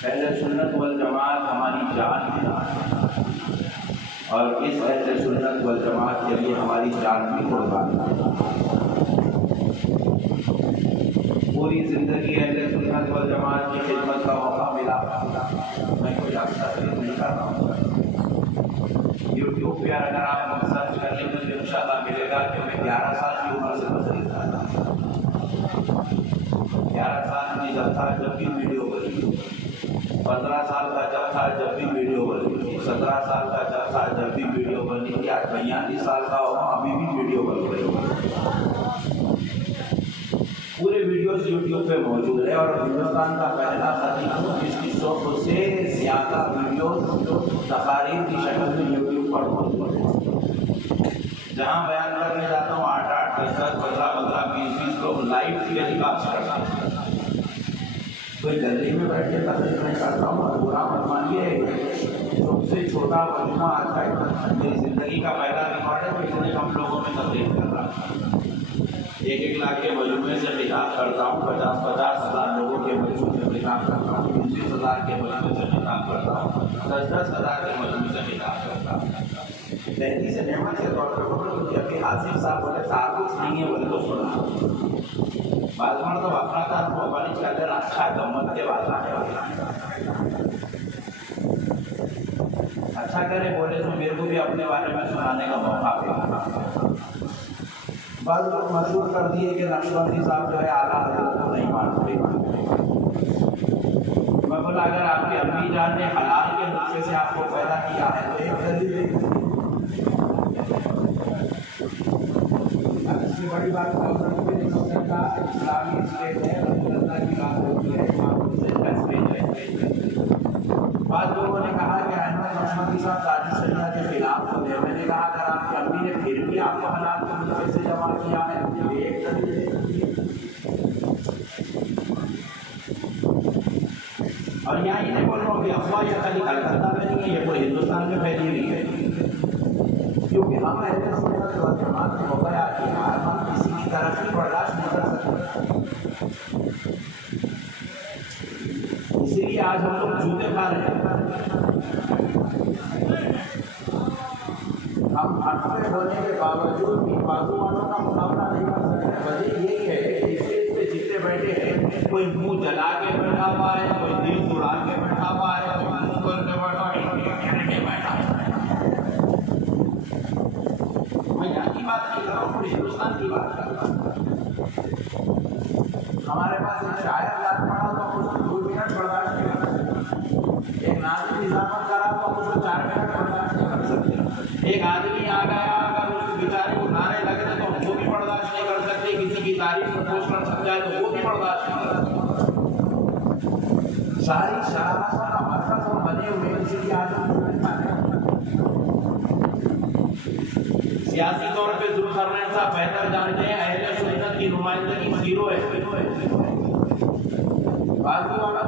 अहले सुन्नत वल जमात हमारी जान है और इस अहले सुन्नत वल जमात के लिए हमारी जान भी कुर्बान है। पूरी ज़िंदगी अहले सुन्नत वल जमात की खिदमत का मौका मिला। मैं कोई आपका तकलीफ नहीं कर रहा हूँ। यूट्यूब पर अगर आप सर्च कर लेंगे तो इंशाअल्लाह मिलेगा कि मैं 11 साल की उम्र से तकलीफ कर रहा हूँ। 11 साल में जब था जब भी वीडियो बनी, 15 साल का जब था जब भी वीडियो बनी, 17 साल का जब था जब भी वीडियो बनी, आज 42 साल का हो अभी भी वीडियो बन रही है। पूरे वीडियोस यूट्यूब पे मौजूद है और हिंदुस्तान का पहला खतीब जिसकी 100 से ज़्यादा वीडियो तकारीर की शक्ल में यूट्यूब पर मौजूद है। जहाँ बयान करने जाता हूँ 8-8, 10-10, 15-15, 20-20 लोग लाइव टेलीकास्ट करते हैं। कोई गली में बैठ के तकलीफ नहीं करता हूँ, बुरा मत मानिए। सबसे छोटा मजमा आज का मेरी ज़िंदगी का पहला रिकॉर्ड है, तो इतने कम लोगों में तकलीफ कर रहा हूँ। 1-1 लाख के मजमूए से खिताब करता हूँ, 50-50 हज़ार लोगों के मजमूए से खिताब करता हूँ, 20-20 हज़ार के मजमूए से खिताब करता हूँ, 10-10 हज़ार के मजमूए से खिताब करता हूँ। तहरीक से नेमत के तौर पर बोलो क्योंकि अभी हासिफ साहब बोले तारुफ नहीं है बोले तो सुना। बाजमण तो अपना था मोबाइल का अंदर अच्छा गम्मत के बाद अच्छा करे बोले तो मेरे को भी अपने बारे में सुनाने का मौका मिला। बाद लोग मशहूर कर दिए कि नक्शबंदी साहब जो है आला हज़रत को नहीं मानते। मैं बोला अगर आपकी अम्मी जान ने हलाल के नुस्खे से आपको पैदा किया है तो एक दलील है। इससे बड़ी बात इस्लामी स्टेट है, अल्लाह की बात होती है। बाद लोगों ने कहा कि अहमद नक्शबंदी साहब ताजुल शरिया के खिलाफ होते हैं। मैंने कहा अगर आपकी अम्मी ने फिर भी आपको हलाल के नुस्खे से जमा किया है तो ये एक दलील है। और यहाँ ही नहीं बोल रहा हूँ कि अफवाह या खाली कलकत्ता में नहीं है, ये पूरे हिंदुस्तान में फैली हुई है। क्योंकि हम अहले सुन्नत वल जमात में हो गया कि हम किसी की तरक्की बर्दाश्त नहीं कर सकते। इसीलिए आज हम लोग जूते खा रहे हैं। हम हटते होने के बावजूद भी बाजू वालों का मुकाबला नहीं कर सकते। वजह यही है कि स्टेज पे जितने बैठे हैं कोई मुंह जला के बैठा हुआ है, कोई दिल उड़ा के बैठा हुआ है, कोई मुंह करके बैठा है। मैं यहाँ की बात नहीं कर रहा हूँ, पूरे हिंदुस्तान की बात कर रहा हूँ। हमारे पास एक शायर याद पड़ा तो उसको 2 मिनट बर्दाश्त नहीं कर सकते। एक नाज़िम इजाफत करा तो उसको 4 मिनट बर्दाश्त नहीं कर सकते। एक आदमी आ गया अगर उसके बेचारे को नारे लगे तो वो भी बर्दाश्त नहीं कर सकते। किसी की तारीफ में पोस्टर छप जाए तो वो भी बर्दाश्त नहीं कर सकते। सारी शरारतों का मकसद हम बने हुए हैं, इसीलिए आज हम सियासी तौर पे जुल्फ़िकार साहब बेहतर जानते हैं अहले सुन्नत की नुमाइंदगी जीरो है। बाजू वाला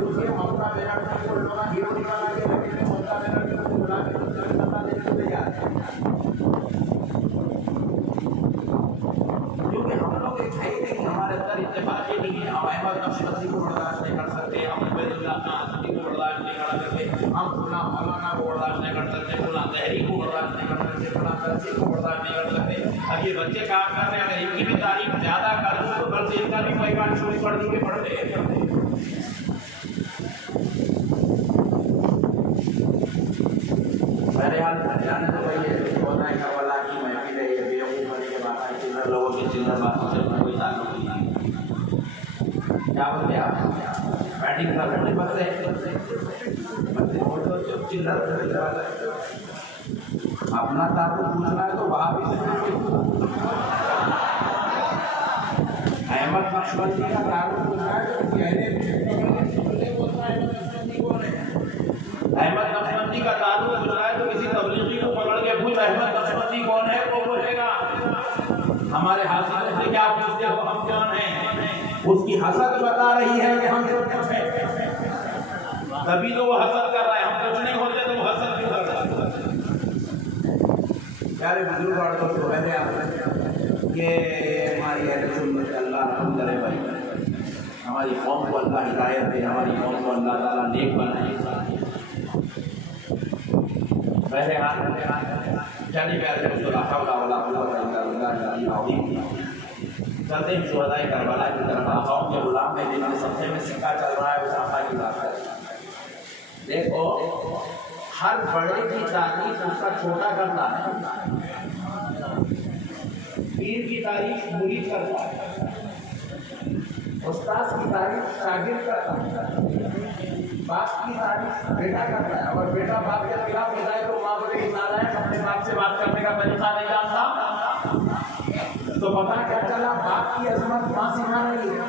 दूसरे मौका देना को लोग हीरो निकाला के रखने मौका देना को बुला के सत्ता देने को तैयार है। क्योंकि हम लोग एक है ही नहीं, हमारे अंदर इत्तेफाक ही नहीं है। हम अहमद नक्शबंदी को बर्दाश्त नहीं कर सकते, हम उबैदुल्लाह खान को बर्दाश्त नहीं कर सकते, हम फुला मौलाना को बर्दाश्त नहीं कर सकते, फुला तहरीक को बर्दाश्त नहीं कर सकते, फुला तहसील को बर्दाश्त नहीं कर सकते। अब ये बच्चे काम कर रहे हैं, अगर इनकी भी तारीफ ज़्यादा कर दूँ तो कल से इनका भी पैगाम शुरू कर दी के पढ़ते हैं। मेरे हाल जाने तो भाई होना है करबला की महफिल है, ये बेवकूफ़ बने के बात है, चिल्लर लोगों की चिल्लर बातों से कोई ताल्लुक नहीं है। क्या बोलते हैं आप बैटिंग कर रहे बच्चे चिल्लर अपना ताल्लुक पूछना है तो वहाँ भी अहमद नक्शबंदी का ताल्लुक पूछना है तो अहमद नक्शबंदी का ताल्लुक पूछना है तो किसी तबलीगी को पकड़ के पूछ अहमद नक्शबंदी कौन है, वो बोलेगा। हमारे हासिल से क्या पूछते हो हम कौन हैं, उसकी हसद बता रही है कि हम सब कुछ हैं, तभी तो वो हसद कर रहा है। हम कुछ नहीं होते तो वो हसद क्यों कर रहा है। प्यारे बुजुर्ग और दोस्तों, मैंने आपसे कि हमारी अल्लाह रहम करे भाई, हमारी कौम को अल्लाह हिदायत दे, हमारी कौम को अल्लाह ताला नेक बनाए। पहले हाथ जाने चलते हैं शुहदाए करबला की तरफ। आकाओं के गुलाम में जिनके सबसे में सिक्का चल रहा है उस आका की बात है। देखो हर बड़े की तारीफ उसका छोटा करता है, पीर की तारीफ मुरीद करता है, उस्ताद की तारीफ शागिर्द करता है, बाप की तारीफ बेटा करता है। अगर बेटा बाप के खिलाफ हो जाए तो माँ बोले नारायण अपने बाप से बात करने का तरीका नहीं जानता, तो पता क्या चला बाप की अजमत माँ सिखा रही है,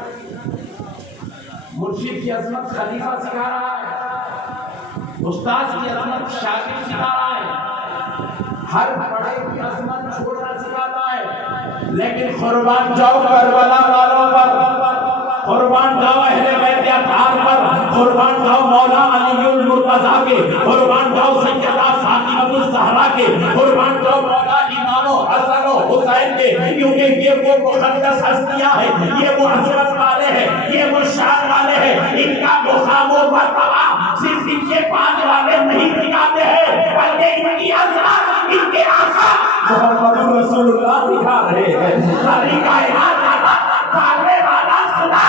मुर्शिद की अजमत खलीफा सिखा रहा है, उस्ताद की अजमत शागिर्द सिखा रहा है, हर बड़े की अजमत छोटा सिखाता है। लेकिन कुर्बान जाओ करबला वालों पर, कुर्बान जाओ अहले बैत अतार पर, कुर्बान जाओ मौला अलीउल मुर्तजा के, कुर्बान जाओ सैयदा फातिमा ज़हरा के, कुर्बान जाओ मौला इमाम हसन और हुसैन के, क्योंकि ये वो मुक़द्दस हस्तियां हैं, ये वो अज़मत वाले हैं, ये वो शान वाले हैं। इनका मुक़ाम और मर्तबा सिर्फ इनके पास वाले नहीं सिखाते हैं, बल्कि इनकी अज़मत इनके आका मोहम्मद रसूलुल्लाह सिखा रहे हैं। सारी कायनात पालने वाला खुदा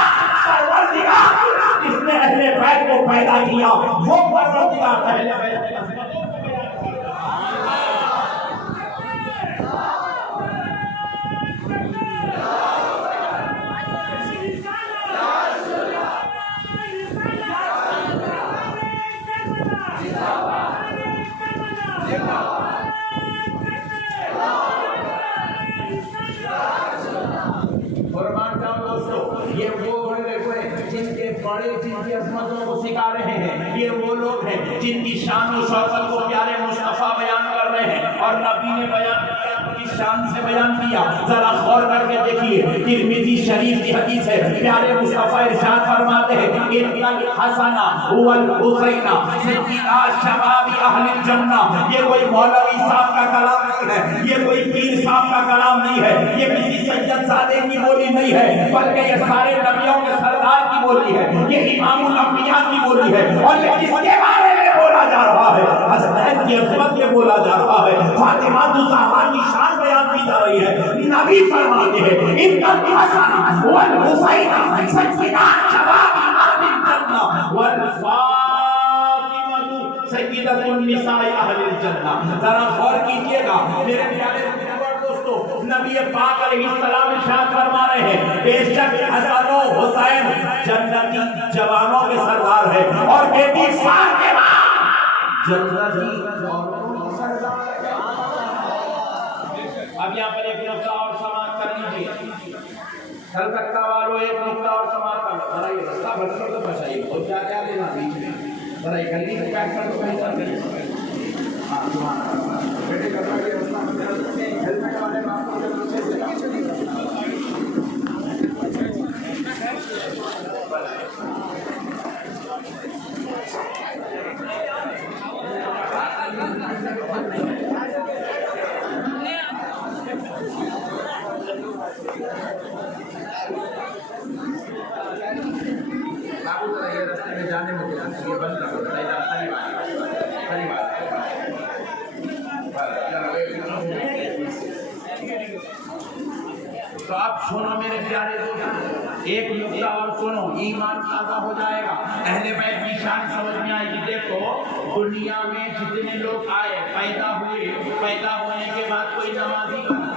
परवरदिगार जिसने अहले बैत को पैदा किया वो परवरदिगार अहले बैत जिनकी अज़मतों को सिखा रहे हैं। ये वो लोग हैं जिनकी शान और शौकत को प्यारे मुस्तफा बयान कर रहे हैं और नबी ने बयान किया, उनकी शान से बयान किया। जरा गौर करके देखिए, तिरमिज़ी शरीफ की हदीस है, प्यारे मुस्तफा इरशाद फरमाते हैं इन्नल हसना वल हुसैना सय्यदा शबाबी अहलिल जन्ना। ये कोई मौलवी साहब का कलाम नहीं है, ये कोई पीर साहब का कलाम नहीं है, ये किसी सैयद ज़ादे की बोली नहीं है, बल्कि ये सारे नबियों के सरदार की बोली है, ये इमामुल अंबिया की बोली है। और ये किसके बारे में बोला जा रहा है? हसनैन की अज़मत में बोला जा रहा है, फातिमा ज़हरा की शान बयान की जा रही है। नबी फरमाते हैं इन्नल हसन वल हुसैन सय्यदा शबाबी अहलिल जन्ना वल फातिमा सय्यदतुन निसाए अहलिल जन्ना। जरा गौर कीजिएगा मेरे प्यारे दोस्तों, नबी पाक अलैहिस्सलाम इरशाद फरमा रहे हैं बेशक हसन और हुसैन जन्नती जवानों के सरदार है और बेटी फातिमा जन्नती औरतों के सरदार है। अब यहाँ पर एक नुक्ता और समाप्त कर लीजिए, कलकत्ता वालों एक नुक्ता और समाप्त कर लो। जरा ये रास्ता बदल तो बचाइए, बहुत क्या क्या लेना बीच में, जरा ये गली में पैक कर दो कहीं पर। हाँ बेटे कपड़ा के रास्ता में हेलमेट वाले बाप को पीछे से बाबू तो ये रास्ते में जाने में ये बंद कर दो, सही बात तो आप सुनो मेरे प्यारे दोस्त, एक नुक्ता और सुनो, ईमान ताज़ा हो जाएगा, अहले बैत की शान समझ में आएगी। देखो दुनिया में जितने लोग आए पैदा हुए, पैदा होने के बाद कोई नमाजी बना,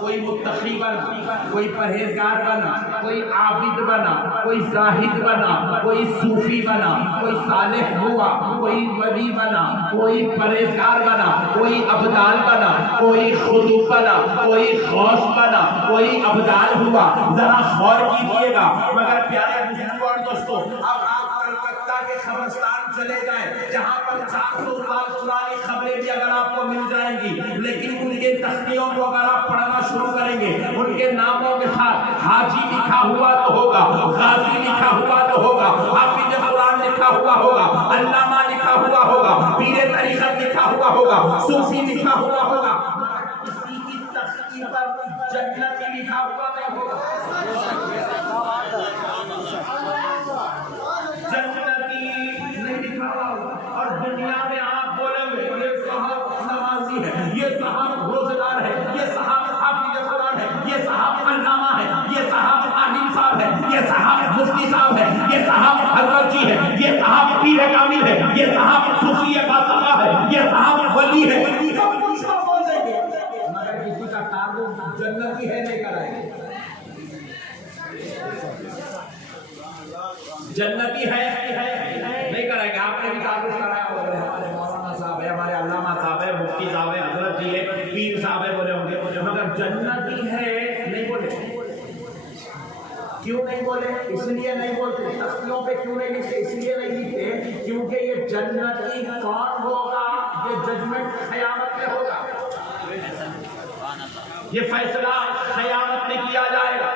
कोई मुत्तकी बना, कोई परहेजगार बना, कोई आबिद बना, कोई जाहिद बना, कोई सूफी बना, कोई सालिह हुआ, कोई वली बना, कोई परहेजगार बना, कोई अब्दाल बना, कोई खुदू बना, कोई गौस बना, कोई अब्दाल हुआ। जरा गौर कीजिएगा। मगर प्यारे बुजुर्गों और दोस्तों, अब आप कलकत्ता के खबरस्तान चले जाएं, जहाँ पर 400 साल पुरानी खबरें भी अगर आपको मिल जाएंगी, लेकिन उनके तख्तियों को अगर आप पढ़ना शुरू करेंगे, उनके नामों के साथ हाजी लिखा हुआ तो होगा, गाजी लिखा हुआ तो होगा, हाफिज कुरान लिखा हुआ होगा, अल्लामा लिखा हुआ होगा, पीरे तरीक़त लिखा हुआ होगा, सूफी लिखा हुआ होगा, किसी की तख्ती पर जन्नत लिखा हुआ नहीं होगा। साहब हजरत जी है, ये साहब पीर कामिल है, ये साहब सूफी बादशाह है, ये साहब वली है, सब कुछ बोल देंगे, मगर किसी का ताल्लुक जन्नती है नहीं कराएंगे। जन्नती है नहीं कराएंगे। आपने भी ताल्लुक कराया होगा, हमारे मौलाना साहब है, हमारे अल्लामा साहब है, मुफ्ती साहब है, हजरत जी है, पीर साहब है बोले होंगे, मगर जन्नती है नहीं बोले। क्यों नहीं बोले? इसलिए नहीं बोलते। तख्तियों पे क्यों नहीं लिखते? इसलिए नहीं लिखते क्योंकि ये जन्नती कौन होगा, ये जजमेंट क़यामत में होगा, ये फैसला क़यामत में किया जाएगा।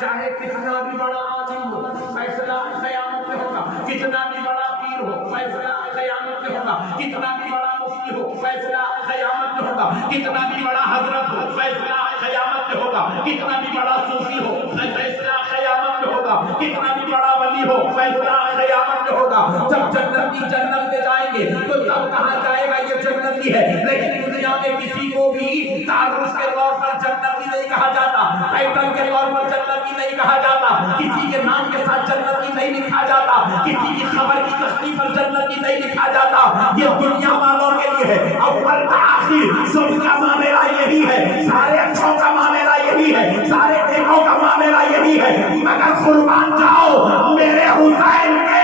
चाहे कितना भी बड़ा आलिम हो, फैसला क़यामत में होगा। कितना भी बड़ा पीर हो, फैसला क़यामत में होगा। कितना भी बड़ा मुफ्ती हो, फैसला क़यामत में होगा। कितना भी बड़ा हजरत हो, फैसला क़यामत में होगा। कितना भी बड़ा सूफी हो, फैसला क़यामत में होगा। कितना भी बड़ा वली हो, फैसला क़यामत में होगा। जब जन्नती जन्नत में जाएंगे तो तब कहा जाएगा ये जन्नती है। लेकिन दुनिया में किसी को भी तारुफ के तौर पर जन्नती नहीं कहा जाता, टाइटल के तौर पर जन्नती नहीं कहा जाता, किसी के नाम के साथ जन्नती नहीं लिखा जाता, किसी की खबर की तस्दीक पर जन्नती नहीं लिखा जाता। ये दुनिया वालों के लिए है। अव्वल का आखिर सबका मामला यही है, सारे अच्छों का मामला यही है, सारे नेकों का मामला यही है। मगर कुर्बान जाओ मेरे हुसैन के।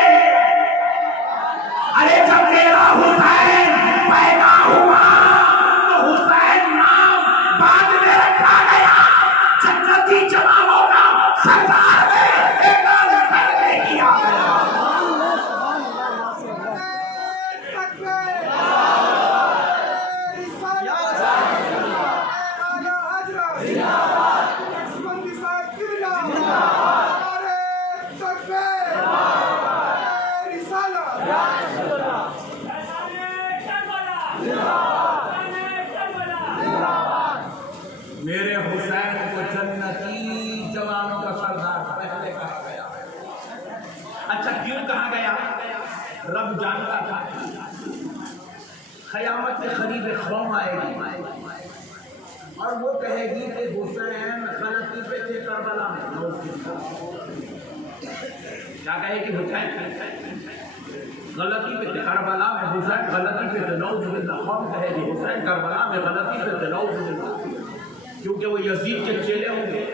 अरे जब मेरा हुसैन पैदा हुआ तो हुसैन नाम बाद में रखा गया, जन्नती जवानों का सरदार ने ऐलान करने किया गया। मेरे हुसैन को जन्नती जवानों का सरदार पहले कहा गया। अच्छा क्यों कहा गया? रब जानता था क़यामत के करीब कौम आएगी और वो कहेगी कि हुसैन गलती पे थे करबला में। क्या कहेगी? हुसैन गलती पे थे करबला में, हुसैन गलती पे थे। नौजुबिल्लाह कौम कहेगी हुसैन करबला में गलती पे थे, नौजुबिल्लाह, क्योंकि वो यजीद के चेले होंगे,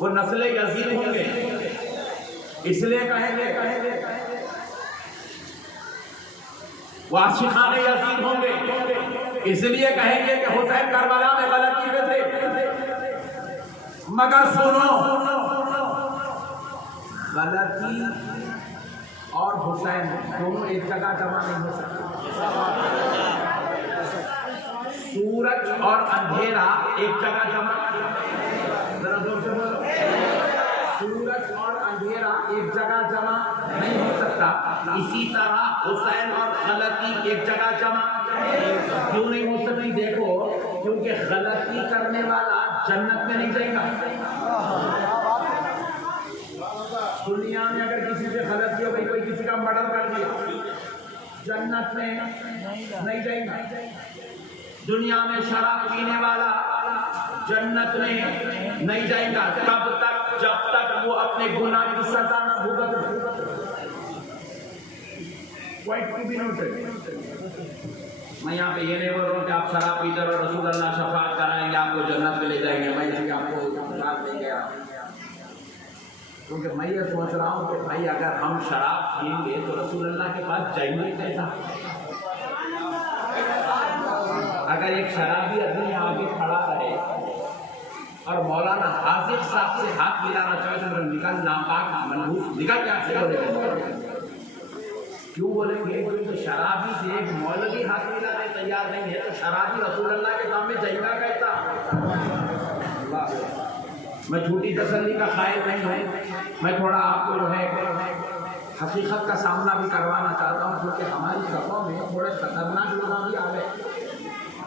वो नस्ल यजीद होंगे, इसलिए कहेंगे वो आशिकाने यजीद होंगे, इसलिए कहेंगे कि हुसैन करबला में गलती पे थे। मगर सुनो, गलती और हुसैन दोनों एक जगह जमा नहीं हो सकते। सूरज और अंधेरा एक जगह जमा, जरा जोर से बोलो, सूरज और अंधेरा एक जगह जमा नहीं हो सकता। इसी तरह हुसैन और गलती एक जगह जमा क्यों नहीं हो सकती? देखो, क्योंकि गलती करने वाला जन्नत में नहीं जाएगा। दुनिया में अगर किसी से गलती हो गई, कोई किसी का मर्डर कर दिया, जन्नत में नहीं जाएगा। दुनिया में शराब पीने वाला जन्नत में नहीं जाएगा तब तक जब तक वो अपने गुनाह की सजा न भुगत। मैं यहाँ पे ये नहीं बोल रहा हूँ कि आप शराब पीते और रसूल अल्लाह शफाअत कराएंगे, आपको जन्नत में ले जाएंगे। मैं इसलिए आपको बात नहीं कह रहा, क्योंकि मैं ये सोच रहा हूँ कि भाई अगर हम शराब पिएंगे तो रसूल अल्लाह के पास जाएंगे कैसा? अगर एक शराबी आदमी आगे खड़ा रहे और मौलाना हाजिर साहब से हाथ मिलाना चाहे तो निकल नापाक मनहूस निकल क्या से बोलेंगे? क्यों बोलेंगे? क्योंकि शराबी से एक मौलवी हाथ मिलाने तैयार नहीं है, तो शराबी रसूल अल्लाह के सामने जाएगा कैसा? मैं झूठी तसल्ली का कायल नहीं हूँ, मैं थोड़ा आपको जो है हकीकत का सामना भी करवाना चाहता हूँ, क्योंकि हमारी सफों में थोड़े खतरनाक लोग भी आ गए,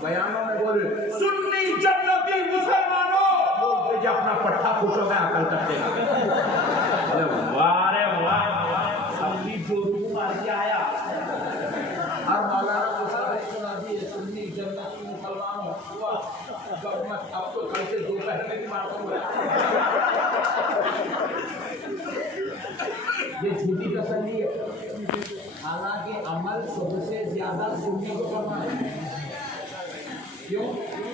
बयानों में बोले सुन्नी जन्नती मुसलमानों, लोग अपना पट्टा खुश हो गया अकल करते वाह रे वाह, अपनी जोरू मार के आया और मौलाना को सुना दिए सुन्नी जन्नती मुसलमानों। अब तो कल से दोपहर घर में भी मारूंगा। ये झूठी तसल्ली है। हालांकि अमल सबसे ज्यादा सुनने को करना है। क्यों?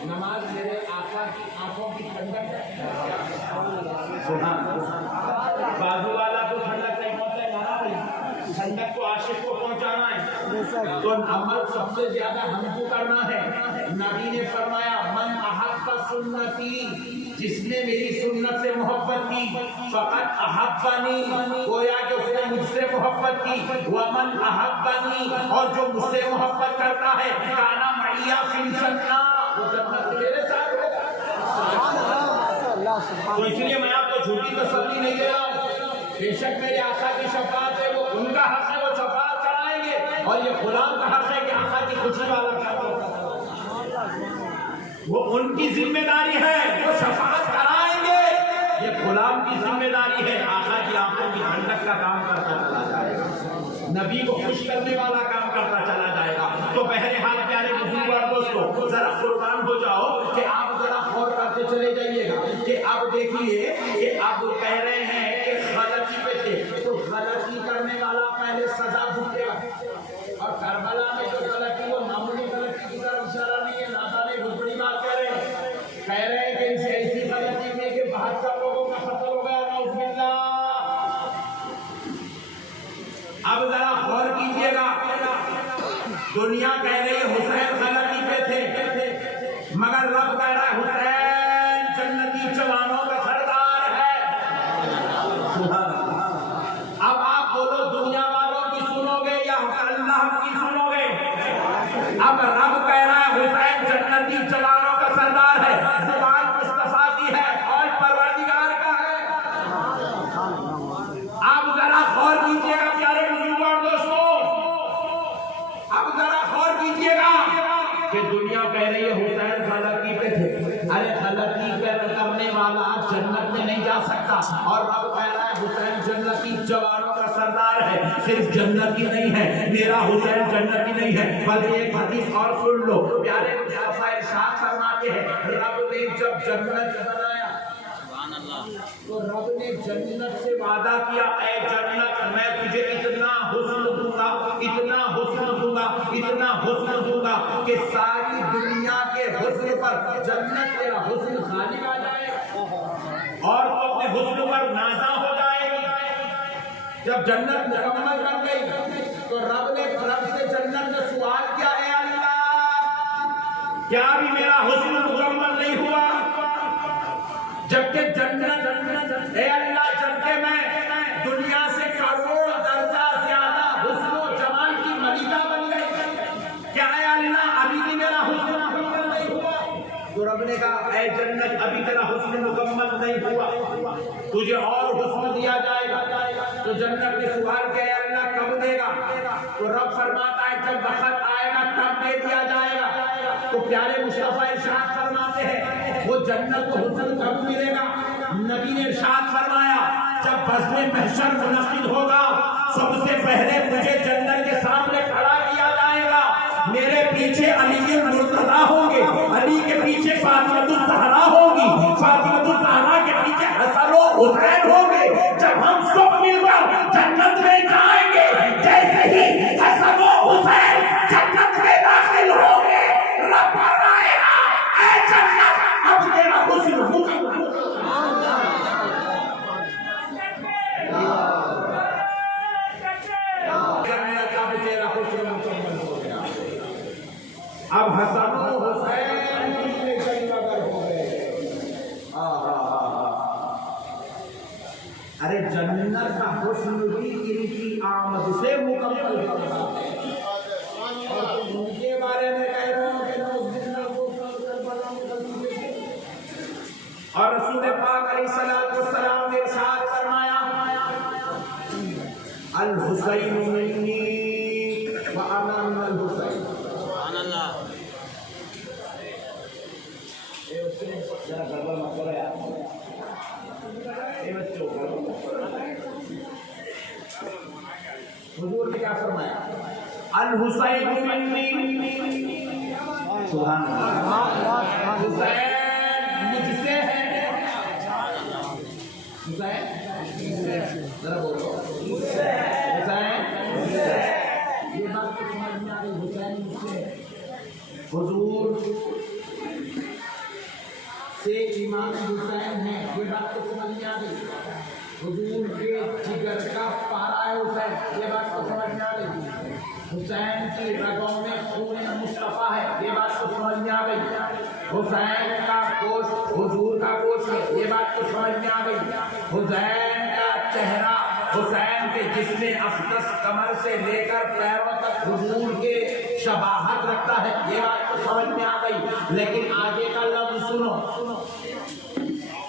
नमाज मेरे आका की आंखों की ठंडक है। बाजू वाला को ठंडक नहीं पहुंचाएगा, ठंडक को आशिक को पहुंचाना है। तो अमल सबसे ज्यादा हमको करना है। नबी ने फरमाया मन अहब्बा सुन्नती, जिसने मेरी सुन्नत से मोहब्बत की फकत अहब्बनी, गोया कि उसने मुझसे मोहब्बत की। वमन अहब्बनी, और जो मुझसे मोहब्बत करता है काना मैया फिल जन्नह, वो जन्नत मेरे साथ होगा। तो इसलिए मैं आपको झूठी तसल्ली नहीं दे रहा हूँ। बेशक मेरे आका की शफाअत है, वो उनका हक है, वो शफाअत कराएंगे, और ये गुलाम का हक है कि आका की खुशी वाला काम होगा। वो उनकी जिम्मेदारी है, वो शफाअत कराएंगे। ये गुलाम की जिम्मेदारी है, आका की आंखों की ठंडक का काम करता चला जाएगा, नबी को खुश करने वाला काम करता चला जाएगा। तो बहरहाल प्यारे बुजुर्ग और दोस्तों, जरा कुर्बान हो जाओ कि आप जरा गौर करते चले जाइएगा कि अब देखिए कि अब कह रहे हैं कि गलती पे थे, तो गलती करने वाला पहले सजा भुगतेगा। और करबला में जो गलती, वो मामूली गलती की तरफ इशारा नहीं है। नादाने बहुत बड़ी बात कह रहे हैं कि इनसे ऐसी गलती में कि 72 लोगों का कत्ल हो गया। नाउज़ुबिल्लाह। अब जरा गौर कीजिएगा, दुनिया कह रही है हुसैन गलती पे थे, मगर रब कह रहा है हुसैन जन्नती जवानों का सरदार है। अब आप बोलो दुनिया वालों की सुनोगे या अल्लाह की सुनोगे? अब रब कह रहा है हुसैन जन्नती जवानों का सरदार है, जुबान मुस्तफा की है और परवरदिगार का है। आप जरा गौर कीजिएगा प्यारे बुजुर्गों और दोस्तों, अब जरा गौर कीजिएगा कि दुनिया कह रही है हुसैन गलती पे थे। अरे गलती करने वाला जन्नत में नहीं जा सकता, और रब कह रहा है हुसैन जन्नती जवानों का सरदार है। सिर्फ जन्नती नहीं है, मेरा हुसैन जन्नती नहीं है, बल्कि एक हदीस और सुन लो। प्यारे मुस्तफा इरशाद फरमाते हैं, रब ने जब जन्नत बनाया तो रब ने जन्नत से वादा किया, ऐ जन्नत मैं तुझे इतना हुस्न दूंगा, इतना हुस्न दूंगा, इतना हुस्न दूंगा कि सारी दुनिया के हुस्न पर जन्नत तेरा हुस्न खालिक आ जाएगा और तो अपने हुस्न पर नाज़ा हो जाएगी। जब जन्नत मुकम्मल बन गई तो रब ने रब से जन्नत में सवाल किया, ऐ अल्लाह क्या भी मेरा हुस्न मुकम्मल नहीं हुआ? जबकि जन्नत ऐ अल्लाह, जबकि मैं दुनिया से करोड़ दर्जा ज्यादा हुस्न जमाल की मलिका बन गई, क्या ऐ अल्लाह अभी भी मेरा हुस्न मुकम्मल नहीं हुआ? तो रब ने कहा, ऐ जन्नत अभी तेरा हुस्न मुकम्मल नहीं हुआ, तुझे और हुस्न दिया जाएगा। तो जन्नत ने सवाल किया, अल्लाह कब देगा? तो रब फरमाता है जब वक्त आएगा तब दे दिया जाएगा। तो प्यारे मुस्तफा इरशाद फरमाते हैं वो जन्नत को हुस्न कब मिलेगा? नबी ने इरशाद फरमाया जब बज़्म महशर मुनक़िद होगा, सबसे पहले मुझे जन्नत के सामने खड़ा किया जाएगा। मेरे पीछे अली मुर्तज़ा होंगे, अली के पीछे फातिमा ज़हरा होगी, फातिमा ज़हरा के पीछे हसन और हुसैन होंगे। जब हम सब मिलकर जन्नत में जाएंगे, जैसे ही हसन और हुसैन जन्नत में दाखिल होंगे, रब फरमाएगा, ऐ जन्नत अब तेरा हुस्न मुकम्मल। जन्नत अब तेरा हुस्न मुकम्मल हो गया। अब हसन और हुसैन कितने जन्नतर हो गए। अरे जन्नत का हुस्न भी इनकी आमद से मुकम्मल होगा। और उनके बारे में कह रहे हो कि और रसूल पाक अलैहिस्सलाम ने इरशाद फरमाया, अल हुसैन मिन्नी व अना मिनल हुसैन। सुभान अल्लाह। ए बच्चों जरा गड़बड़ मत करो यार, ए बच्चों हुजूर ने क्या फरमाया, अल हुसैन मिन्नी। सुभान अल्लाह। हुसैन मुझसे है। हुसैन है, ये बात तो समझ में आ गई। हुजूर के जिगर का पारा है हुसैन, ये बात तो समझ में आ गई। हुसैन की रगों में खून मुस्तफा है, ये बात तो समझ में आ गई। हुसैन का गोश्त हुजूर का गोश्त है, ये बात तो समझ में आ गई। हुसैन का चेहरा हुसैन के जिस्म अफदस कमर से लेकर पैरों तक हुजूर के शबाहत रखता है, ये बात तो समझ में आ गई। लेकिन आगे का लफ्ज सुनो,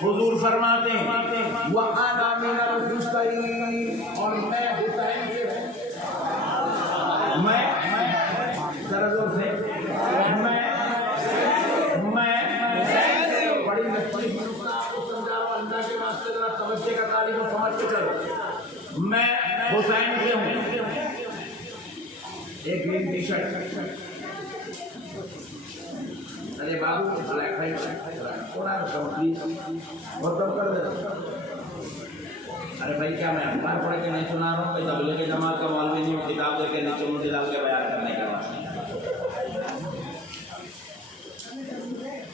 हुजूर फरमाते हैं वअना मिनल हुसैन, और मैं हुसैन से हूं। मैं जरा जोर से मैं बड़ी लक्ष्मी आपको समझा रहा हूं, अल्लाह के वास्ते जरा समझने का तालीम को समझ के चलो। मैं हुसैन से हूं। एक ग्रीन टी शर्ट, अरे बाबू ब्लैक थोड़ा प्लीज बहुत कम कर दे। अरे भाई क्या मैं अखबार पढ़ के नहीं सुना रहा हूँ, भाई तबले के जमात का मौलवी नहीं हूँ, किताब देके नीचे मुझे डाल के बयान करने का वास्ते।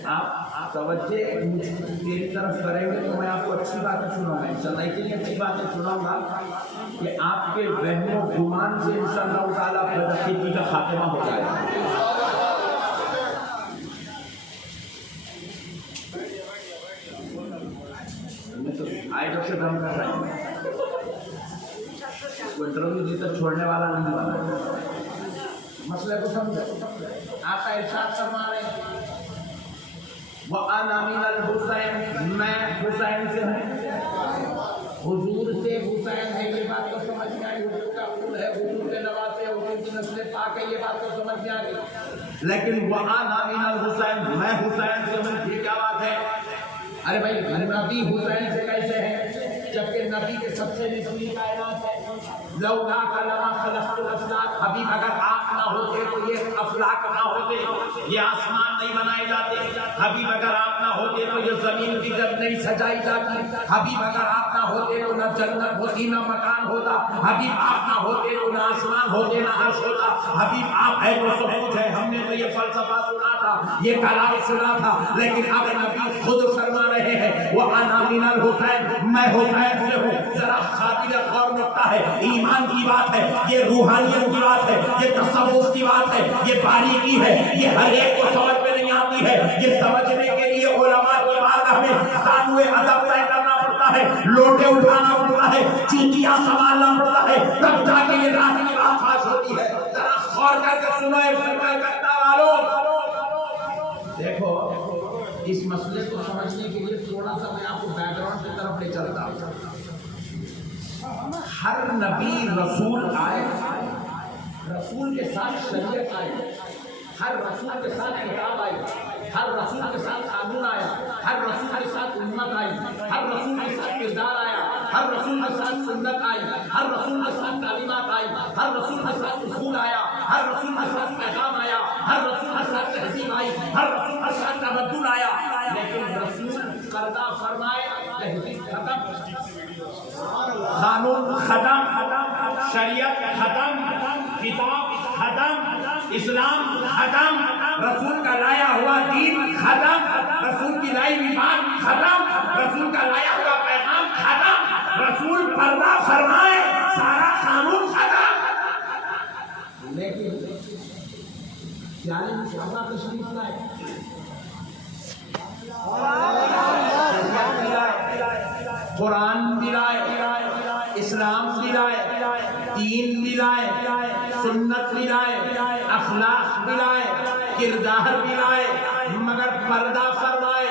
आप तवज्जे मेरी तरफ करेंगे तो मैं आपको अच्छी बातें सुनाऊंगा, इंशाल्लाह इतनी अच्छी बातें सुनाऊंगा कि आपके वहमो गुमान से इंशाल्लाह ताला बदअकीदगी का खात्मा हो जाएगा। आई जब से दम कर रहे हैं, इंटरव्यू दी तक छोड़ने वाला नहीं वाला। मसले को समझो, आपका इरशाद फरमा रहे हैं वअना मिनल हुसैन, मैं हुसैन से हूँ। हुजूर से हुसैन है, ये बात तो समझ में आई। हुजूर का फूल है, हुजूर के नवासे है, हुजूर की नस्ल पाक है, ये बात तो समझ में आ गई। लेकिन वअना मिनल हुसैन, मैं हुसैन से हूँ, ये क्या बात है? अरे भाई नबी हुसैन से कैसे है, जबकि नबी के सबसे निचली कायनात है। लौला का लमा खलक़तुल अफ़लाक, हबीब अगर आप ना होते तो ये अफलाक ना होते, ये आसमान नहीं बनाए जाते। हबीब अगर आप ना होते तो ये जमीन की जब नहीं सजाई जाती। हबीब अगर आप ना होते तो न जन्नत होती, न मकान होता। हबीब आप ना होते तो न आसमान होते, न अर्श होता। हबीब आप है तो सब कुछ है। हमने तो ये फलसफा सुना था, ये कलाम सुना था, लेकिन अब नबी खुद फरमा रहे हैं वअना मिनल हुसैन, मैं हुसैन से हूँ। जरा खातिर गौर नुक्ता है, ईमान की बात है, ये रूहानियत की बात है, ये तसव्वुफ की बात है, ये बारीकी है, ये हर एक को समझ में नहीं आती है। ये समझने के लिए उलमा की बारगाह में सानुए अदब तय करना पड़ता है, लोटे उठाना पड़ता है, चूतियां संभालना पड़ता है, तब जाके ये रात की बात फाश होती है। जरा गौर करके सुनो करता वालों, देखो इस मसले को समझने के लिए थोड़ा सा मैं आपको बैकग्राउंड की तरफ ले चलता हूँ। हर नबी रसूल आए, रसूल के साथ शरीयत आई, हर रसूल के साथ किताब आई, हर रसूल के साथ कानून आया, हर रसूल के साथ उम्मत आई, हर रसूल के साथ किरदार आया, हर रसूल के साथ सुन्नत आई, हर रसूल के साथ तालीमात आई, हर रसूल के साथ उसूल आया, हर रसूल के साथ पैगाम आया, हर रसूल के साथ तहजीब आई, हर रसूल के साथ तबद्दुल आया। लेकिन रसूल पर्दा फरमाए, तहजीब खत्म, कानून खत्म, शरीयत खत्म, किताब खत्म, इस्लाम खत्म, रसूल का लाया हुआ दीन खत्म, रसूल की लाई हुई बात खत्म, रसूल का लाया हुआ पैगाम खत्म, रसूल पर्दा फरमाए, सारा कानून खत्म। लेकिन सहाबा तशरीफ लाए, कुरान भी लाए, इस्लाम भी लाए, दीन भी लाए, सुन्नत भी लाए, अखलाक भी लाए, किरदार भी लाए, मगर पर्दा फरमाए।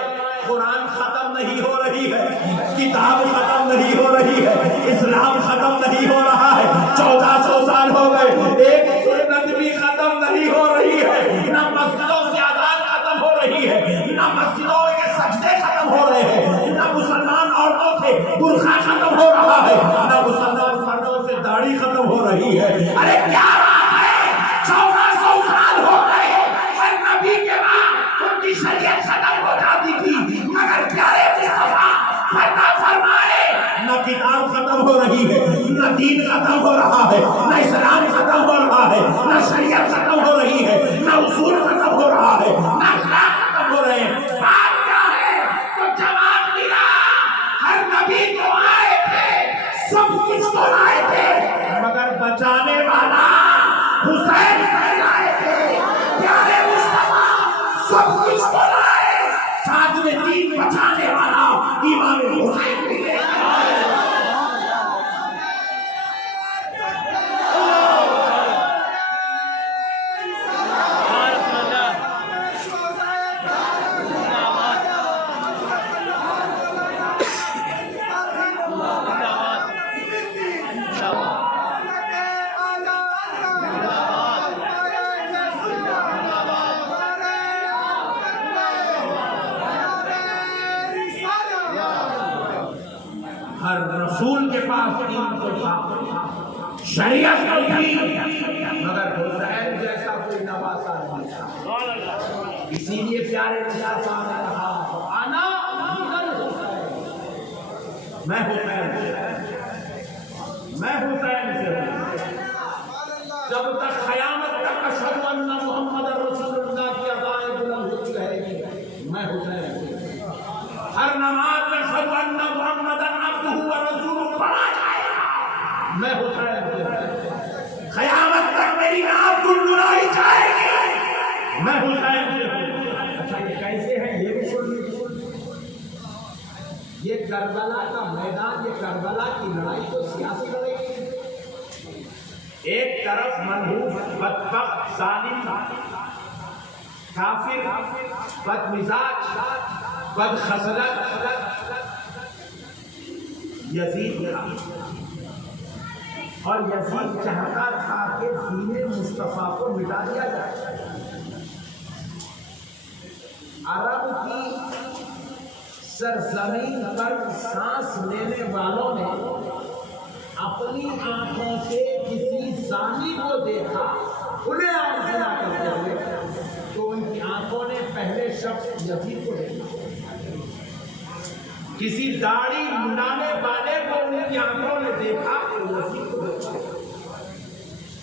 कुरान खत्म नहीं हो रही है, किताब खत्म नहीं हो रही है, इस्लाम खत्म नहीं हो रहा है। 1400 साल हो गए, एक सुन्नत भी खत्म नहीं हो रही है। न मस्जिदों से अज़ान खत्म हो रही है, न मस्जिदों के सजदे खत्म हो रहे हैं, न मुसलमान औरतों से बुर्खा खत्म हो रहा है, न मुसलमान मर्दों से दाढ़ी खत्म हो रही है। अरे क्या बात है, 1400 साल हो गए, हर नबी के बाद उनकी शरीयत खत्म हो जाती थी, मगर प्यारे मुस्तफा पर्दा फरमाए, न किताब खत्म हो रही है, न दीन खत्म हो रहा है, न इस्लाम खत्म हो रहा है, न शरीयत खत्म हो रही है, न उसूल खत्म हो रहा है, न अखलाक खत्म हो रहे हैं। बात क्या है? तो जवाब हर रसूल के पास दीन तो था, शरीयत तो थी, मगर हुसैन जैसा कोई नवासा नहीं था। इसीलिए प्यारे निसार साहब ने कहा आना मिनल हुसैन, मैं हुसैन से हूं। जब तक क़यामत तक अशहदु अन्ना मुहम्मदर रसूलुल्लाह की अज़ान बुलंद होती रहेगी, मैं हुसैन से। हर नमाज में अशहदु अन्ना मुहम्मदन अब्दुहु व रसूलुहु पढ़ा जाएगा, मैं हुसैन से। क़यामत तक मेरी नाम गुनगुनाई जाएगी, मैं हुसैन से हूं। अच्छा ये कैसे है ये भी सुन लीजिए। ये करबला का मैदान, ये करबला की लड़ाई तो सियासी लड़ाई थी। एक तरफ मनहूस, बदबख्त, जालिम, काफिर, बदमिजाज, बदखसलत यजीद था, और यजीद चाहता था कि दीन मुस्तफा को मिटा दिया जाए। अरब की सरजमीन पर सांस लेने वालों ने अपनी आंखों से किसी जानी को देखा खुले आम जिना करते हुए, तो उनकी आंखों ने पहले शख्स यजीद को देखा। किसी दाढ़ी मुंडाने वाले को उनकी आंखों ने देखा तो यजीद को देखा।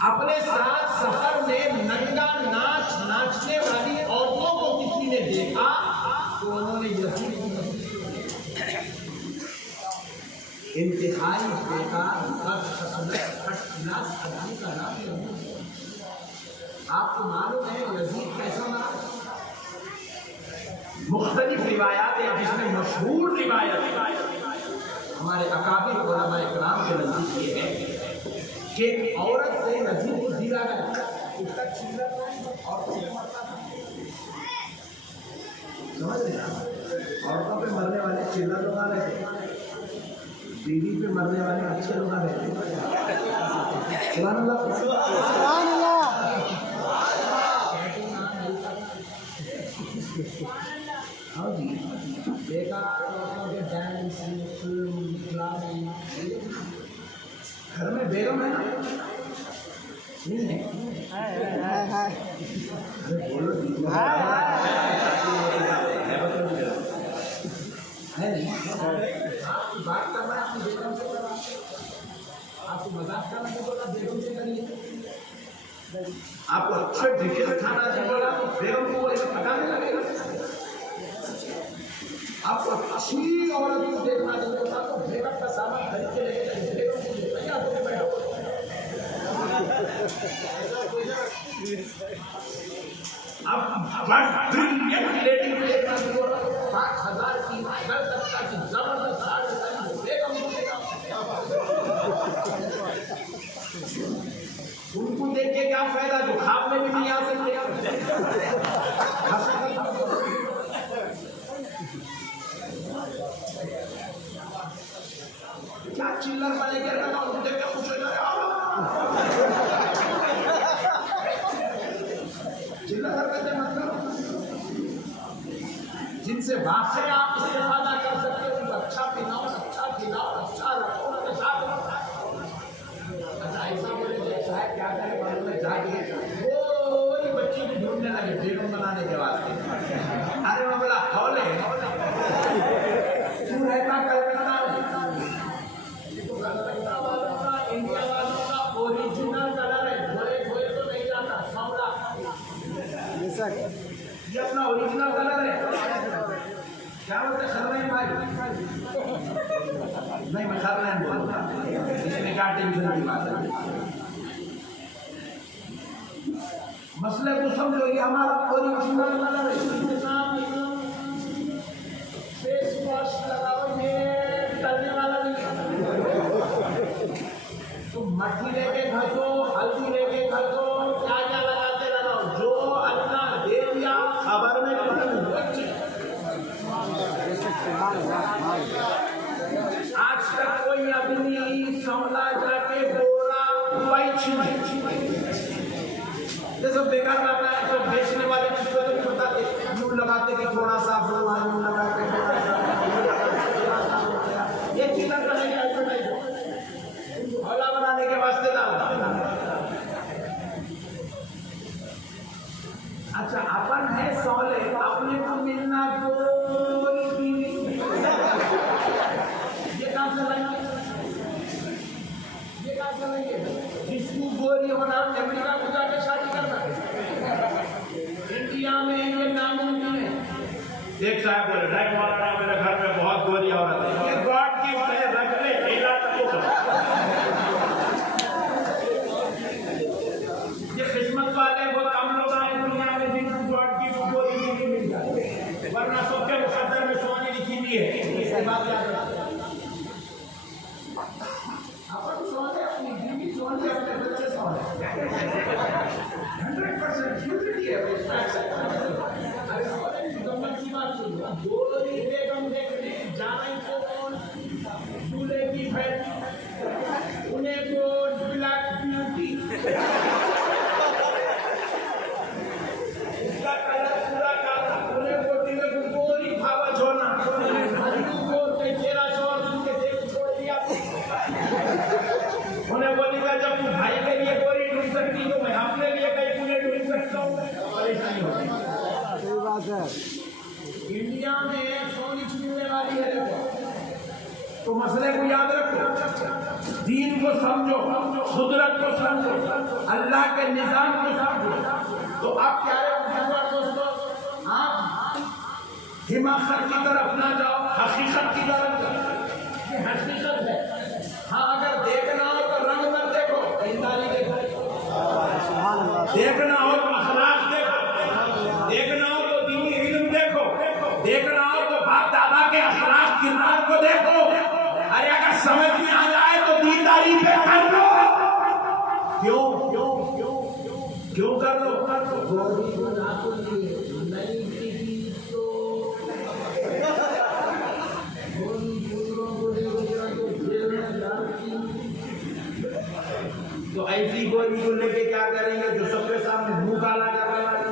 अपने साथ सफर में नंगा नाच नाचने वाली औरतों को किसी ने देखा तो उन्होंने यजीद को देखा। इंतहाई बेकार आदमी का नाम यजीद। आपको मालूम है यजीद कैसा नाम? मुख्तलिफ रिवायात है, जिसमें मशहूर रिवायत हमारे अकाबिर उलमा इकराम के नजदीक ये है कि एक औरत से यजीद को दिला गया, उसका चिल्ला और समझ रहे हैं? औरतों पे मरने वाले चिल्ला लोग आ रहे थे, बीवी पे मरने वाले अच्छे लोग आ रहे थे। सुभान अल्लाह, सुभान अल्लाह। हाँ जी, देखा औरतों के डांस, फिल्म, ड्रामे। घर में बेगम है ना? नहीं है? अरे बोलो है नहीं? आपकी बात करना है अपनी बेगम से करा, आपको मजाक करना नहीं बोला, बेगम से करिए। आपको अच्छे डिटेल खाना नहीं बोला तो बेगम को बोले पकाने लगेगा। आपको अच्छी औरत को देखना नहीं बोला तो बेगम का सामान खरीद के लेके बेगम को भैया तो बैठो। अब ब्रिलियंट लेडी को देखना नहीं बोला, 60,000 की कलकत्ता की जबरदस्त साड़ी बेगम को देखा। उनको देख के क्या फायदा जो खाब में भी नहीं आ सकते। क्या चिल्लर वाले कह रहा हूं, देख के खुश हो जाए। चिल्लर हरकतें मत करो, जिनसे वाकई आप इस्तेफादा कर सकते हो, अच्छा पिलाओ, अच्छा खिलाओ, अच्छा रखो, उनके साथ ऐसा बोले जैसा है क्या करे मालूम है, जाके कोई बच्ची को ढूंढने लगे बेगम बनाने के वास्ते। अरे मैं बोला हौले तू रहता कलकत्ता में, कलकत्ता वालों का, इंडिया वालों का ओरिजिनल कलर है, धोए धोए तो नहीं जाता, सांवला। ये अपना ओरिजिनल कलर है। क्या बोलते खरनैन भाई? नहीं मैं खरनैन बोलूँगा, इसमें क्या टेंशन की बात है। मसले को समझो, ये हमारा ओरिजिनल कलर है। फेस वॉश लगाओ, ये तलने वाला नहीं। तुम मट्टी लेके घसो, हल्दी लेके घसो, क्या क्या लगाते रहो, जो अल्लाह दे दिया खबर में आज तक कोई अभी सांवला जाके गोरा पैच नहीं। ये सब बेकार बात है, तो बेचने वाले किसी को नहीं बताते, यूं लगाते कि थोड़ा सा यूं लगाते, ये चिल्ला करेंगे। ये गॉड की रख ले हिला तो ये किस्मत वाले वो कम लोग आए दुनिया में जिनको गॉड की गोली नहीं मिल जाती, वरना सबके मुकद्दर में सोनी लिखी हुई है। इसके बाद याद रखना अपन सोने अपनी बीवी सोने अपने बच्चे सोने 100% ह्यूमिलिटी है अरे सोने की गम्मत की बात सुन गोली बेगम देखने जाना को कौन दूल्हे की फैट उन्हें को ब्लैक ब्यूटी इसका कलर पूरा काला उन्हें को दिले को गोरी भावा छोड़ना को तेरा छोड़ के देख छोड़ दिया उन्हें बोलेगा जब तू भाई के लिए गोरी ढूंढ सकती तो मैं अपने लिए कहीं पुणे ढूंढ सकता हूँ। परेशानी होती है इंडिया में सोनी मिलने वाली है तो मसले को याद रखो, दीन को समझो, कुदरत को समझो, अल्लाह के निजाम को समझो। तो आप प्यारे मुसलमान दोस्तों आप हिमाकत की तरफ ना जाओ, हकीकत की तरफ जाओ। ये हकीकत है। हाँ अगर देखना हो तो रंग मत देखो, ईमानदारी देखो, देखना हो तो अखलाक देखो, देखना हो तो दीनी इल्म देखो, देखना हो तो बाप दादा के अखलाक किरदार को देखो। अरे अगर समझ में आ जाए तो दीनदारी पे कर लो। क्यों क्यों क्यों क्यों कर लो? गोरी को ना तो नहीं की तो तो ऐसी गोरी को लेके क्या करेंगे जो सबके सामने मुंह काला कर रहा है?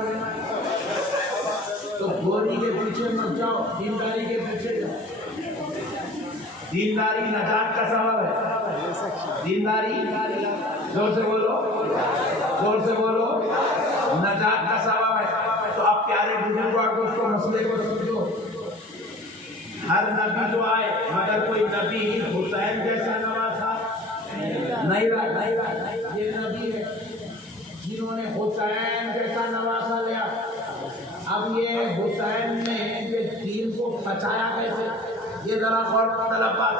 तो गोरी के पीछे मत जाओ, दीनदारी के पीछे जाओ। दीनदारी नजात का सबब है। दीनदारी जोर से बोलो, जोर से बोलो, नजात का सबब है। तो आप प्यारे बुजुर्गों दोस्तों मसले को समझो। हर नबी जो आए मगर कोई नबी हुसैन जैसा नवासा नहीं रहा। ये नबी है जिन्होंने हुसैन जैसा नवासा लिया। अब ये हुसैन ने ये दीन को बचाया कैसे, ये जरा और तलब बात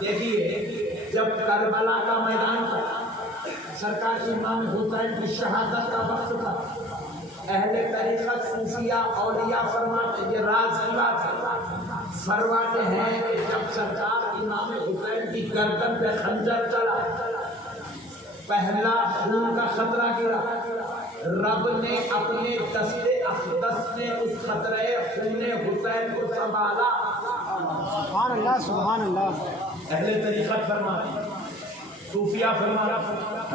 देखिए। जब करबला का मैदान था, सरकार के इमाम हुसैन की शहादत का वक्त था, अहले तरीक़त सूफिया औलिया फरमाते, ये राज की बात है, फरमाते हैं कि जब सरकार इमाम हुसैन की गर्दन पे खंजर चला, पहला खून का खतरा गिरा, रब ने अपने दस्ते अक़दस से उस खतरे खूने हुसैन को संभाला। सुभान अल्लाह, सुभान अल्लाह। अहले तरीक़त फरमाते, सूफिया फरमाते,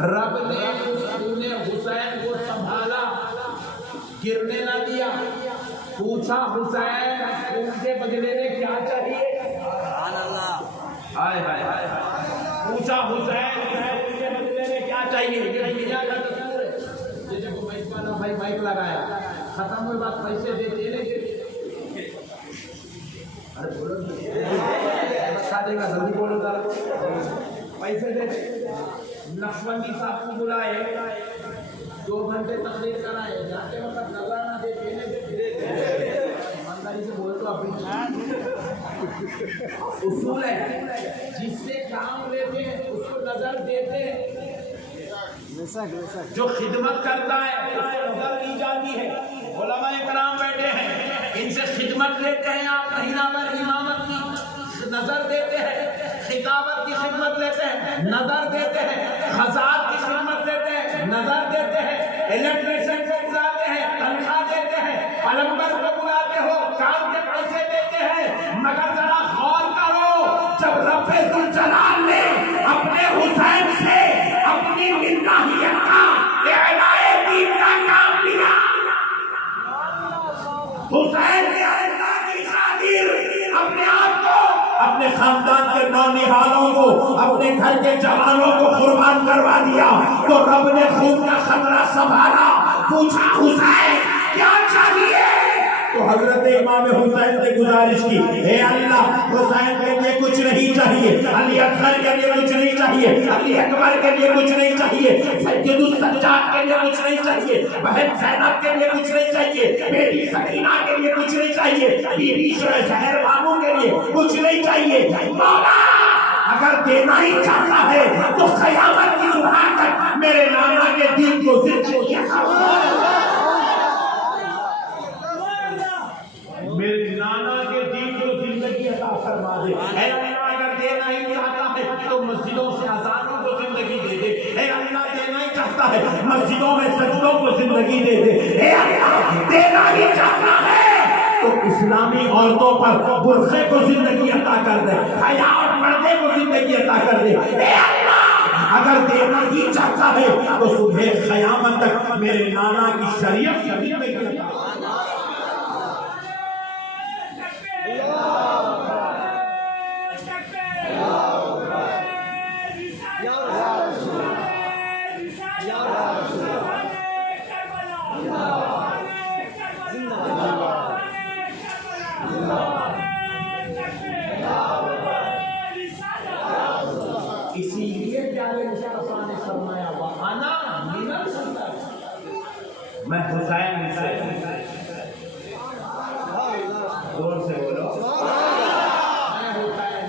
रब ने उस खूने हुसैन को संभाला, गिरने ना दिया। पूछा हुसैन खून के बदले में क्या चाहिए? हाय हाय हाय। पूछा हुसैन खून के बदले में क्या चाहिए? ये दुनिया का दस्तूर है। ये देखो माइक वाला भाई माइक लगाया, खत्म हुई बात, पैसे देते नहीं। अरे बोलो शादी का जल्दी बोलो, पैसे देते। नक्शबंदी साहब को बुलाए, 2 घंटे तकरीर कराए, जाते वक्त नजराना देते ईमानदारी से बोल तो अभी उसूल है, जिससे काम लेते हैं उसको नजर देते हैं। जो खिदमत करता है उसको नजर दी जाती है। उलमाए कराम बैठे हैं, इनसे खिदमत लेते हैं आप, महीना भर इमामत की नजर देते हैं, खिताबत की खिदमत लेते हैं, नजर देते हैं, खजात की खिदमत लेते हैं, नजर देते हैं, इलेक्ट्रिशियन को बुलाते हैं, तनख्वाह देते हैं, प्लम्बर को बुलाते हो, काम के पैसे देते हैं। मगर जरा गौर करो, जब रब्बे जुल जलाल ने अपने हुसैन से अपनी मिन्नाहियत का इलाए दीन का काम लिया, हुसैन ने अल्लाह की खातिर अपने आप को, अपने खानदान के नौनिहालों को, अपने घर के जवानों को कुर्बान करवा दिया, तो रब ने खून का खतरा संभाला। पूछा हुसैन क्या चाहिए? तो हजरत इमाम हुसैन से गुजारिश की, हे अल्लाह हुसैन के लिए कुछ नहीं चाहिए, अली असगर के लिए कुछ नहीं चाहिए, अली अकबर के लिए कुछ नहीं चाहिए, सैयदुल सज्जाद के लिए कुछ नहीं चाहिए, बहन ज़ैनब के लिए कुछ नहीं चाहिए, बेटी सकीना के लिए कुछ नहीं चाहिए, बीबी ज़हर बानो के लिए कुछ नहीं चाहिए। मौला अगर देना ही चाहता है तो क़यामत की सुबह तक मेरे नाना के दिल को जिंदगी मेरे नाना के दिल को जिंदगी अता फरमा दे। ऐ अल्लाह अगर देना ही चाहता है तो मस्जिदों से अज़ानों को जिंदगी दे दे। ऐ अल्लाह देना ही चाहता है मस्जिदों में सजदों को जिंदगी दे दे। ऐ अल्लाह देना ही चाहता है तो इस्लामी औरतों पर बुर्खे को जिंदगी अता कर दे, हया और पर्दे को जिंदगी अता कर दे। ऐ अल्लाह अगर देना ही चाहता है तो सुबह क़यामत तक मेरे नाना की शरीयत की जिंदगी अता इसीलिए प्यारे मुस्तफा ने फरमाया वहाना मिनल सुन्नत, मैं हुसैन से जोर से बोलो मैं हुसैन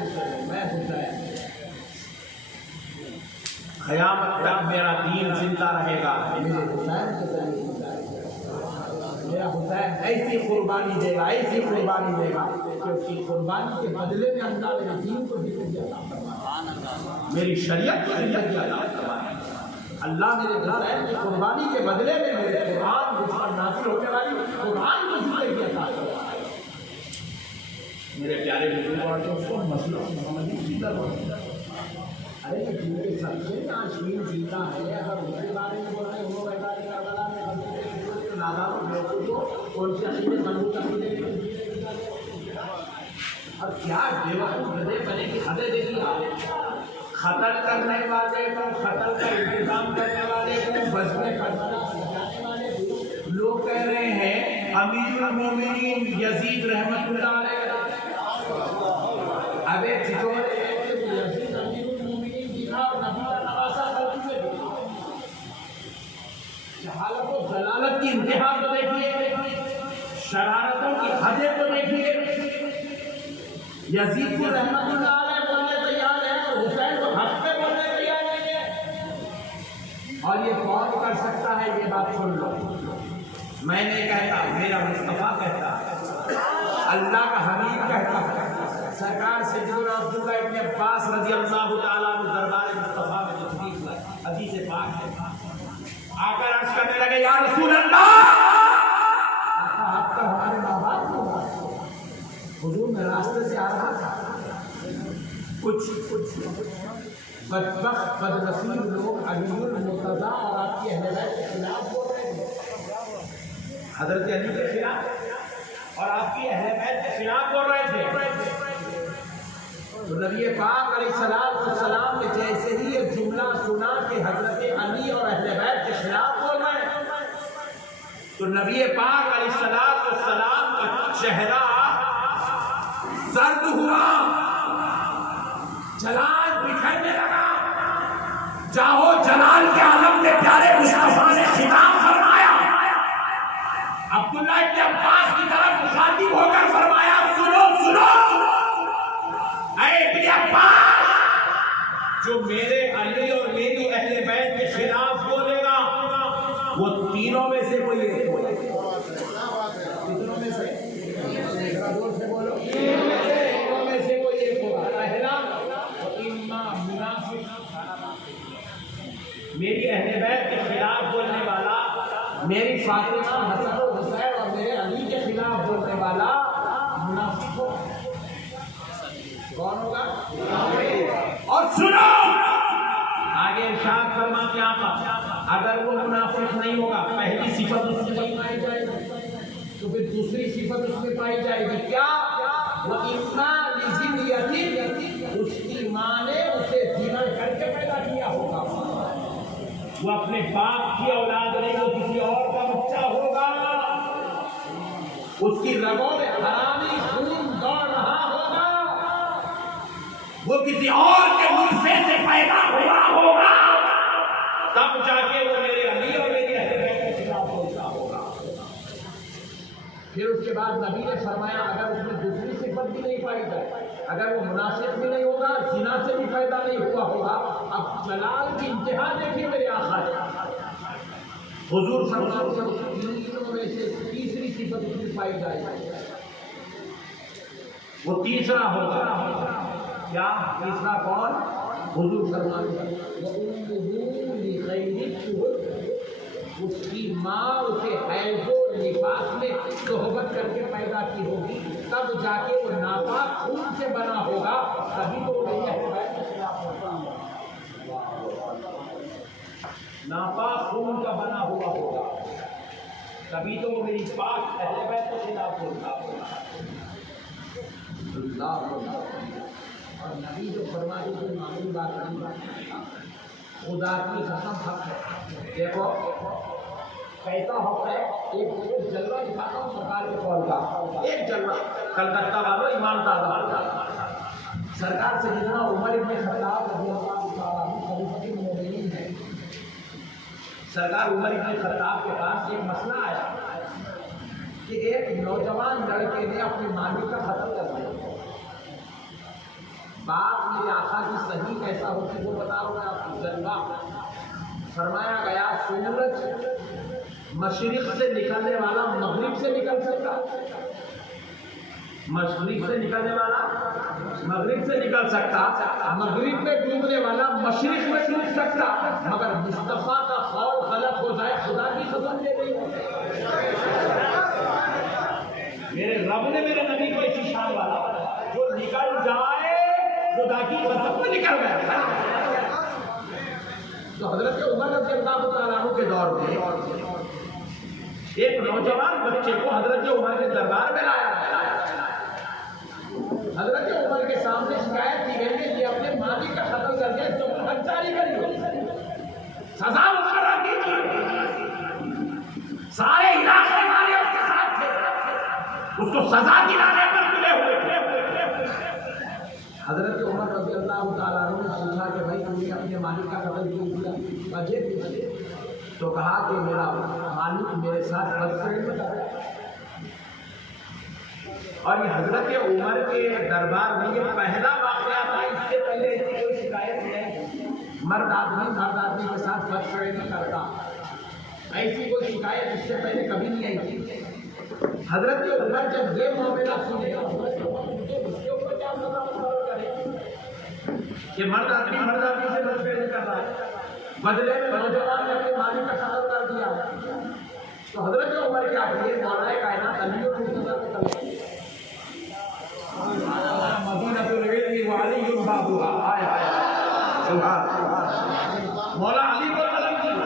क़यामत तक मेरा दीन जिंदा रहेगा। मेरे हुसैन के तरीके जिंदा रहेगा। मेरा हुसैन ऐसी कुर्बानी देगा, ऐसी कुर्बानी देगा कि उसकी कुर्बानी के बदले में अल्लाह मेरे दीन को जिंदगी अता फरमाएगा, मेरी शरीयत को जिंदगी अता फरमाएगा। अल्लाह मेरे हुसैन की कुर्बानी के बदले में मेरे कुरान मुझ पर नाज़िल होने वाली कुरान को जिंदगी अता फरमाएगा। मेरे प्यारे बुजुर्ग और दोस्तों मसला मोहम्मदी सीधा बोलता है, अरे ये जिनके सबसे आशीन जीता है अगर उनके बारे में बोलते हो मैदान करबला में नादा को कौन सी अकीदे मजबूत अकीदे और क्या बेवकूफ गधे बने की हदें देखी आप, खतल करने वाले को खतल का इंतजाम करने वाले को बस में फंसाने वाले लोग कह रहे हैं अमीरुल मोमिनीन यजीद रहमतुल्लाह अलैह। अबे चिचोरे यजीद अमीरुल मोमिनीन दिखा और नबी का नवासा कर चुके जहालत और जलालत की इंतहा को देखिए, शरारतों की हदें तो देखिए। यजीद को रहमतुल्लाह अलैह बोलने तैयार है और हुसैन को हक पे बोलने तैयार नहीं है। और ये कौन कर सकता है, ये बात सुन लो। मैं नहीं कहता, मेरा मुस्तफा कहता है, अल्लाह का हबीब कहता है। सरकार सैयदना अब्दुल्लाह इब्न अब्बास रज़ियल्लाहु ताला अन्हु दरबार मुस्तफा में तशरीफ लाए, हदीस पाक है, आकर अर्ज करने लगे या रसूल अल्लाह, आप तो हमारे माँ बाप को हुजूर मैं रास्ते से आ रहा था, कुछ बदबख्त बदनसीब लोग अलीउल मुर्तज़ा और आपकी अहले बैत के खिलाफ बोल रहे थे, हजरत अली के खिलाफ और आपकी अहले बैत के खिलाफ बोल रहे थे। तो नबी पाक अलैहिस्सलाम ने जैसे ही ये जुमला सुना कि हजरत अली और अहले बैत के खिलाफ बोल रहे हैं, तो नबी पाक अलैहिस्सलाम का चेहरा सर्द हुआ, जलाल बिखरने लगा। जाहो जलाल के आलम के प्यारे मुस्तफा ने खिताब फरमाया, अब्दुल्लाह इब्न अब्बास की तरफ मुखातिब होकर फरमाया, सुनो सुनो इब्न अब्बास, जो मेरे अली और मेरी अहले बैत के खिलाफ बोलेगा वो तीनों में से कोई एक होगा। कितनों में से? जोर से बोलो। तीनों में से कोई एक होगा। पहला इम्मा मुनाफिक, मेरी अहले बैत के खिलाफ बोलने वाला, मेरी फातिमा हसन और हुसैन और मेरे अली के खिलाफ बोलने वाला मुनाफिक होगा। कौन होगा? और सुनो आगे इरशाद फरमाते आप, अगर वो मुनाफिक नहीं होगा, पहली सिफत उसमें पाई जाएगी तो फिर दूसरी सिफत उसमें पाई जाएगी, क्या? वो इतना निजी, उसकी माँ ने उसे जीना करके पैदा किया होगा, वो अपने बाप की औलाद नहीं, वो किसी और का बच्चा होगा, उसकी रगों में हरामी खून दौड़ रहा होगा, वो किसी और के नुस्खे से पैदा हुआ होगा, तब जाके वो मेरे अली और मेरी अहले बैत के खिलाफ बोलता होगा। फिर उसके बाद नबी ने फरमाया अगर उसमें दूसरी सिफत भी नहीं पाई जाए, अगर वो मुनासिब भी नहीं होगा, जिना से भी पैदा नहीं हुआ होगा, अब जलाल की इंतहा देखिए मेरे आका ने। हुजूर सल्लल्लाहु अलैहि वसल्लम तीनों में से तीसरी सिफत उसमें पाई जाए, वो तीसरा होगा। क्या तीसरा कौन? हुजूर सल्लल्लाहु अलैहि वसल्लम। उसकी माँ उसे हैज़ो निफास में सोहबत करके पैदा की होगी, तब जाके वो नापाक खून से बना होगा, तभी तो नापाक खून का बना हुआ होगा, तभी तो वो मेरी पाक अहले बैत के खिलाफ बोलता होगा। और नबी जो फरमाते थे मामूली बात नहीं, खुदा की कसम हक है। देखो कैसा हक है, एक जलवा दिखाता हूँ सरकार के कॉल का, एक जलवा कलकत्ता वालों ईमान ताज़ा सरकार से जितना उमर इब्न खत्ताब खलीफतुल मोमिनीन है, सरकार उमर इब्न खत्ताब के पास एक मसला आया कि एक नौजवान लड़के ने अपने मालिक का कत्ल कर दिया। बात मेरे आका की सही कैसा होती वो बता रहा हूँ मैं आपको। जलवा फरमाया गया सूरज मशरिक से निकलने वाला मगरिब से निकल सकता, मशरिक से निकलने वाला मगरिब से निकल सकता, मगरिब में डूबने वाला मशरिक में डूब सकता, मगर मुस्तफा का कौल गलत हो जाए खुदा की कसम दे रही है। मेरे रब ने मेरे नबी को ऐसी शान वाला जो निकल जाए खुदा की कसम में निकल गया। तो हजरत उमर रज़ियल्लाहु तआला अन्हु के दौर में एक नौजवान बच्चे को हजरत उमर के दरबार में लाया। हजरत उमर के सामने शिकायत की गई कि ये अपने मालिक का कत्ल कर दिया, तो हद जारी करी, सजा मुकर्रर की। सारे इलाके वाले उसके साथ थे, उसको सजा दिलाने पर तुले हुए थे। हजरत उमर रज़ियल्लाहु तआला अन्हु ने पूछा कि भाई तुमने अपने मालिक का कत्ल क्यों किया? वजह तो कहा कि मेरा मालिक मेरे साथ बदसलूकी कर रहा है। और ये हजरत उमर के दरबार में ये पहला वाक़या था, इससे पहले ऐसी कोई शिकायत नहीं। मर्द आदमी के साथ बदसलूकी करता, ऐसी कोई शिकायत इससे पहले कभी नहीं आई थी। हजरत उमर जब ये मामला सुने कि मर्द आदमी से बदसलूकी कर रहा है, बदले में नौजवान ने अपने मालिक का कत्ल कर दिया, तो हजरत उमर क्या किए? मौलाए कायनात अली और मुर्तज़ा को तलब किया। मौला अली को तलब किया।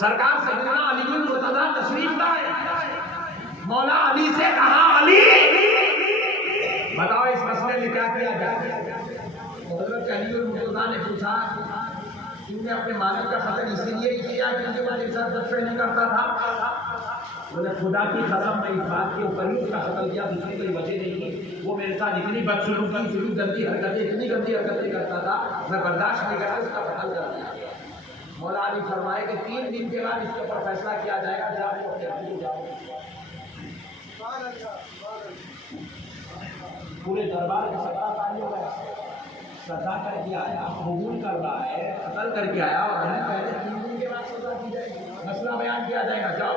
सरकार सैयदना अली मुर्तज़ा तशरीफ लाए। मौला अली से कहा अली बताओ इस मसले में क्या किया जाए? हजरत अली मुर्तज़ा ने पूछा तुमने अपने मालिक का कत्ल इसीलिए किया क्योंकि मैं मेरे साथ बदसलूकी करता था? बोले खुदा की कसम मैं इस बात के ऊपर ही उसका कत्ल किया, दूसरी कोई वजह नहीं थी। वो मेरे साथ इतनी बदसलूकी इतनी गंदी हरकतें करता था, मैं बर्दाश्त नहीं करता, उसका कत्ल कर दिया। मौला अली फरमाए कि 3 दिन के बाद इसके ऊपर फैसला किया जाएगा, जाओ अपने जाओ। पूरे दरबार में सत्ता ताली हो गया, सजा करके आया, कबूल कर रहा है, कत्ल करके आया और अली पहले 3 दिन के बाद सजा की जाएगी, मसला बयान किया जाएगा, जाओ।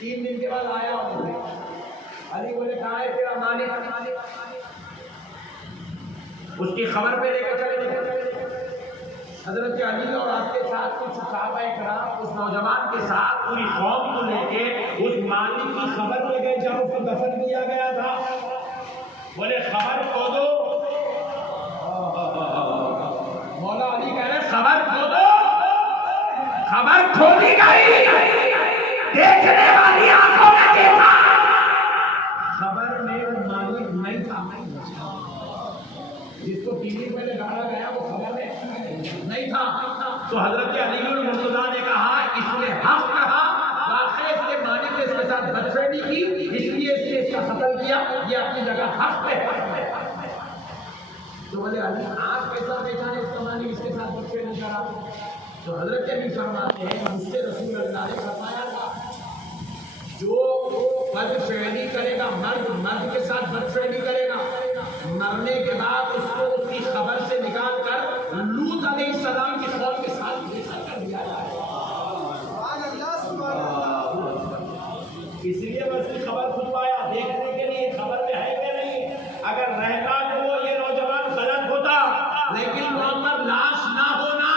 3 दिन के बाद आया उन्होंने, अली बोले कहाँ है तेरा मालिक? उसकी खबर पे लेकर चले। हजरत अली और आपके साथ कुछ सहाबाए किराम उस नौजवान के साथ पूरी कौम को लेके उस मालिक की खबर ले गए जब उसको दफन किया गया था। बोले खबर खो दो, मौला अली कह रहे खबर खो दो। खबर खोली गई, देखने वाली आंखों ने देखा, खबर में वो मालिक नहीं था, जिसको टीवी में गाड़ा गया वो खबर में नहीं था। तो हजरत अली मुर्तज़ा ने कहा इसने हक कहा, वाकई इसके मालिक ने इसके साथ बदसलूकी की, इसलिए इसने इसका कत्ल किया, ये अपनी जगह हक पे है। तो बोले अली आप पैसा पहचाने इसका मानी इसके साथ बच्चे नहीं करा। तो हजरत अली फरमाते हैं मुझसे रसूल अल्लाह ने फरमाया था जो बदफेली करेगा मर्द के साथ बदफेली करेगा, मरने के बाद उसको उसकी खबर से निकाल कर लूत अलैहिस्सलाम की कौम के साथ भेजा कर दिया जाए। इसलिए मैं उसकी खबर खुदवाया देखने के लिए खबर में है कि नहीं, अगर रहता तो वो ये नौजवान गलत होता, लेकिन मोहम्मद लाश ना होना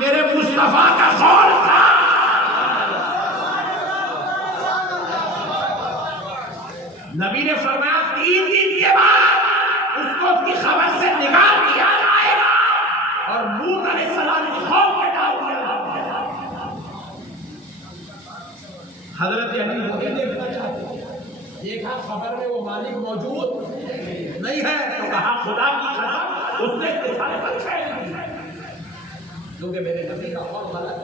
मेरे मुस्तफा का कौल था। नबी ने फरमाया 3 दिन के बाद उसको उसकी खबर से निकाल दिया जाएगा और लूत अलैहिस्सलाम की कौम में डाल दिया जाएगा। हजरत अली वही देखना चाहते थे, देखा खबर में वो मालिक मौजूद नहीं है तो कहा खुदा की कसम उसने सारे बच्चे क्योंकि मेरे नबी का कौल गलत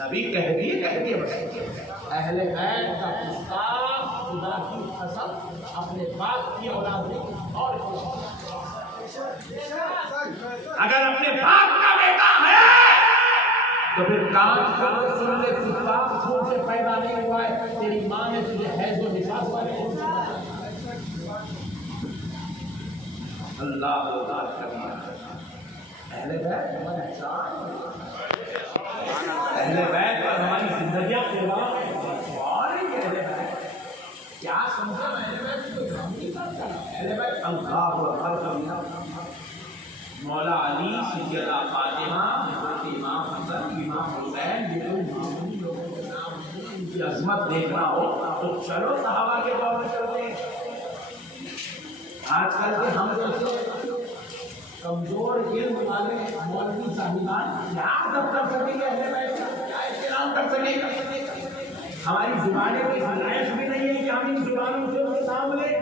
नबी कह दिए बस अहले बैत का गुस्ताख खुदा की कसम अपने बाप की औलाद में और अगर अपने बाप का बेटा है तो फिर कान सुन ले कुत्ता खून से पैदा नहीं हुआ है, तेरी माँ ने तुझे हैज़ व निफास वाले अल्लाह अहले बैत हमारे अहले बैत पर हमारी जिंदगियां कुर्बान है। क्या समझा अहले बैत अल्लाह मौला अली सैयदा फातिमा इमाम हसन इमाम हुसैन की अजमत देखना हो तो चलो सहाबा के दौर में चलते हैं। आजकल के हम जैसे कमजोर इल्म वाले मौलवी साहिबान क्या अदब कर सकेंगे, अहले बैत का क्या एहतराम कर सकेंगे। हमारी जुबानें की गुंजाइश भी नहीं है कि हम इन जुबानों से उनके नाम लें।